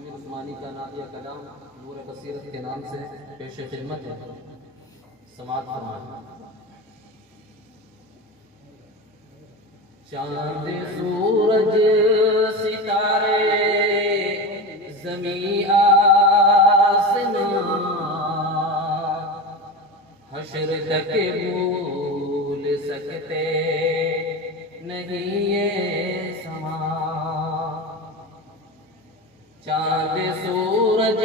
عامر عثمانی کا نعتیہ کلام نور بصیرت کے نام سے پیش خدمت ہے، سماعت فرمائیں۔ چاند سورج ستارے زمین آسمان حشر تک بھول سکتے نہیں یہ سما۔ چاند سورج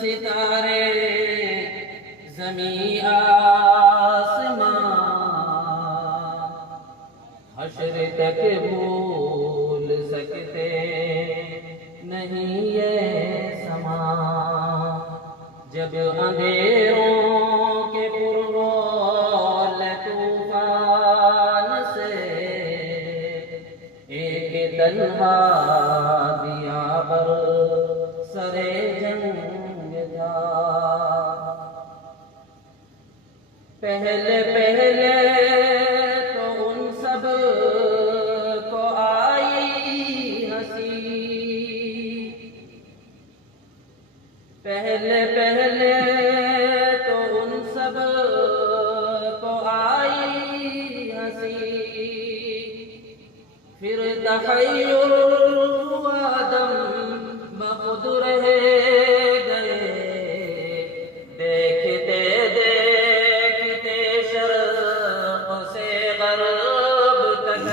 ستارے زمین آسمان حشر تک بھول سکتے نہیں یہ سما۔ جب اندھیروں کے پرغول طوفان سے ایک تنہا دیا پر سرے جنگ تھا، پہلے پہلے تو ان سب کو آئی ہنسی، پہلے پہلے تو ان سب کو آئی ہنسی، پھر تخیل ہوا دم بخود رہ گئے، دیکھتے دیکھتے شرق سے غرب تک،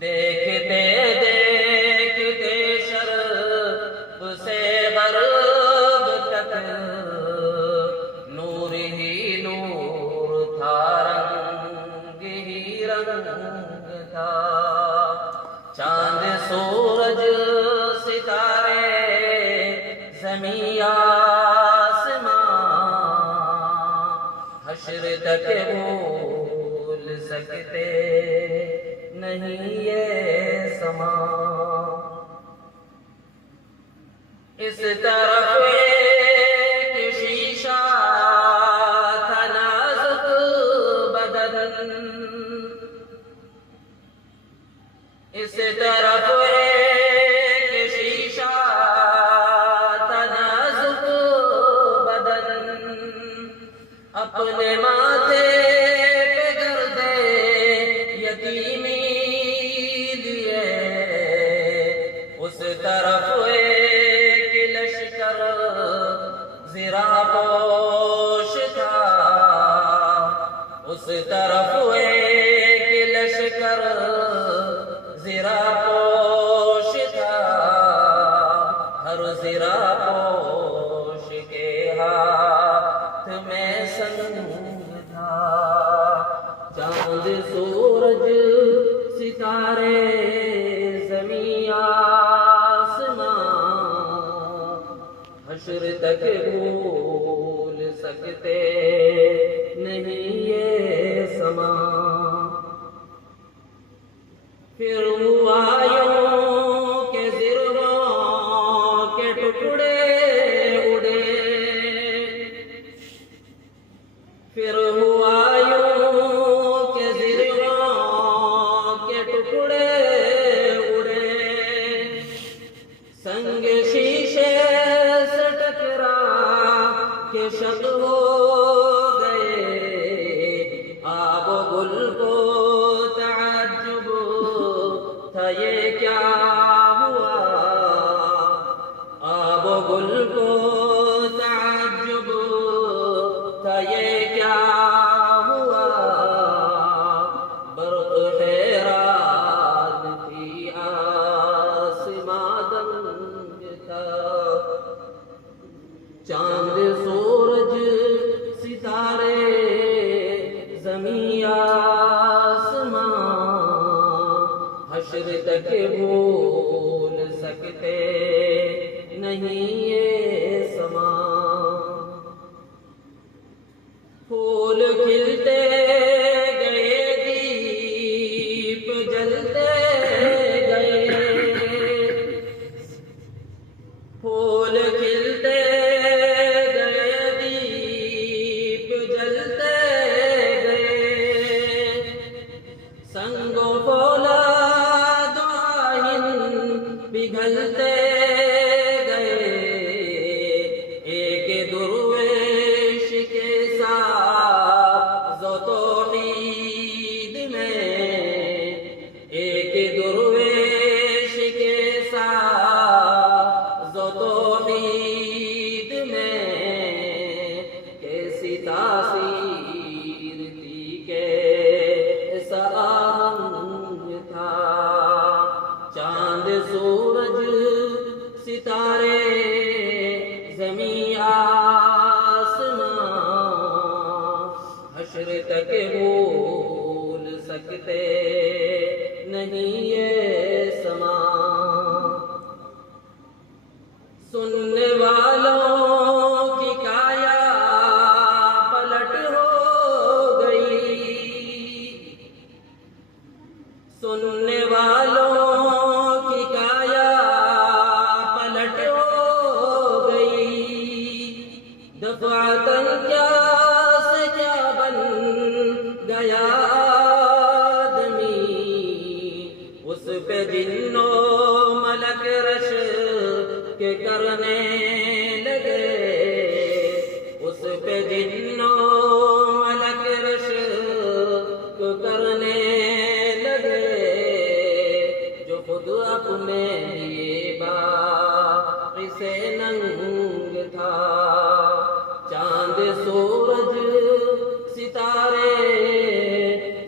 دیکھتے دیکھتے شرق سے غرب تک نور ہی نور تھا، رنگ ہی رنگ تھا۔ چاند سورج ستارے زمین آسمان حشر تک بھول سکتے نہیں یہ سما۔ اس طرف ایک شیشہ تھا نازک بدن، اس طرف ایک شیشہ تھا نازک بدن، اپنے ماتھے پہ گردے یتیمی لیے، اس طرف ایک لشکر زرہ پوش تھا، اس طرف ایک لشکر زرہ پوش تھا، ہر زرہ پوش کے ہاتھ میں سنگ تھا۔ چاند سورج ستارے زمین آسمان حشر تک بھول سکتے نہیں یہ سما۔ پھر ہوا یوں کہ زرہوں کے ٹکڑے اڑے، پھر ہوا یوں کہ زرہوں کے ٹکڑے اڑے، سنگ شیشے سے ٹکرا کے شق ہو گئے، آب و گل کو یہ کیا ہوا، آب و گل کو تعجب تھا یہ کیا ہوا، برق حیران تھی آسمان دنگ تھا۔ چاند سورج ستارے زمین آسمان حشر تک بھول سکتے نہیں یہ سما۔ پھول کھلتے گئے، دیپ جلتے گئے، پھول کھلتے گئے ایک درویش کے ساتھ و توحید میں، ایک درویش کے ساتھ و توحید میں، کیسی تاثیر تھی کیسا آہنگ تھا، چاند سورج ستارے زمین آسمان، حشر تک بھول سکتے نہیں یہ سما، سننے والوں کی کایا پلٹ ہو گئی، سننے والوں کی کایا پلٹ ہو گئی، دفعتاً کیا سے کیا بن گیا آدمی، اس پہ جن و ملک رش کے کرنے لگے، اس پہ جن و ملک رش کو کرنے لگے، جو خود اپنے لیے باعث سے ننگ تھا، چاند سورج ستارے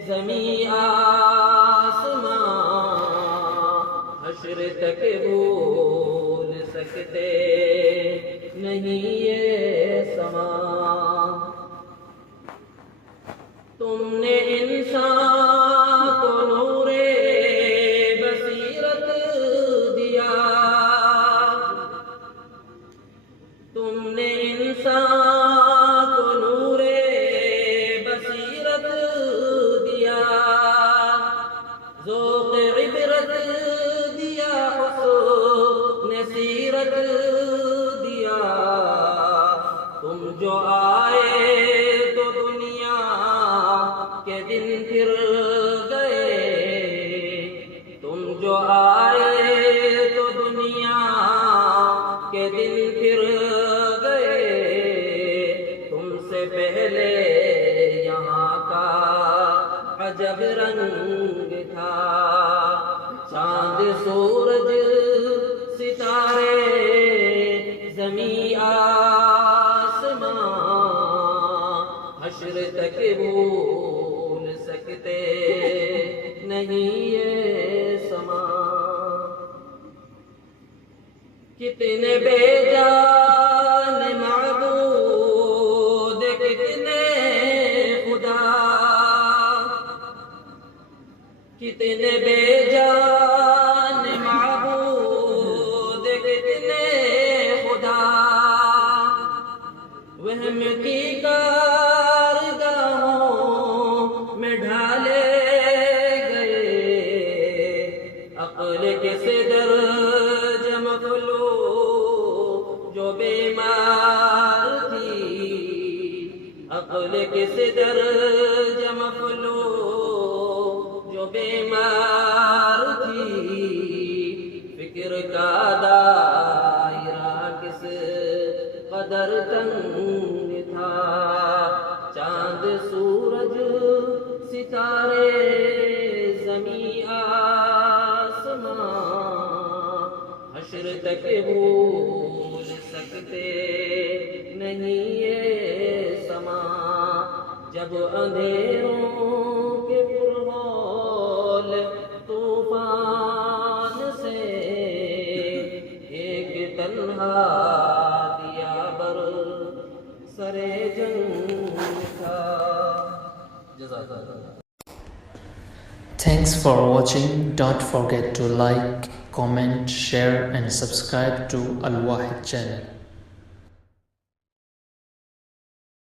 زمین آسمان، حشر تک بھول سکتے نہیں یہ سما، تم نے انسان کو نور بصیرت دیا، تم نے انسان کو نور بصیرت دیا، ذوق عبرت دیا، حسن سیرت دیا، تم جو آئے تو دنیا کے دن پھر گئے، تم جو آئے تو دنیا کے دن پھر گئے، تم سے پہلے یہاں کا عجب رنگ تھا، چاند سورج ستارے زمین آسمان، حشر تک بھول سکتے نہیں یہ سما، کتنے بے جان معبود کتنے خدا، کتنے بے جان معبود کتنے خدا، وہم کی کارگاہوں میں ڈھالے گئے، عقل کے صدر جمفلو جو بیمار تھی، عقل کے صدر جمفلو جو بیمار تھی، فکر کا دائرہ کس قدر تنگ تھا، چاند سورج ستارے زمین آسمان، حشر تک بھول سکتے نہیں یہ سما، جب اندھیروں کے پرہول طوفان سے ایک تنہا دیا بر سرے جنگ تھا. جزاک اللہ. Thanks for watching. Don't forget to like, comment, share and subscribe to Al Wahid channel.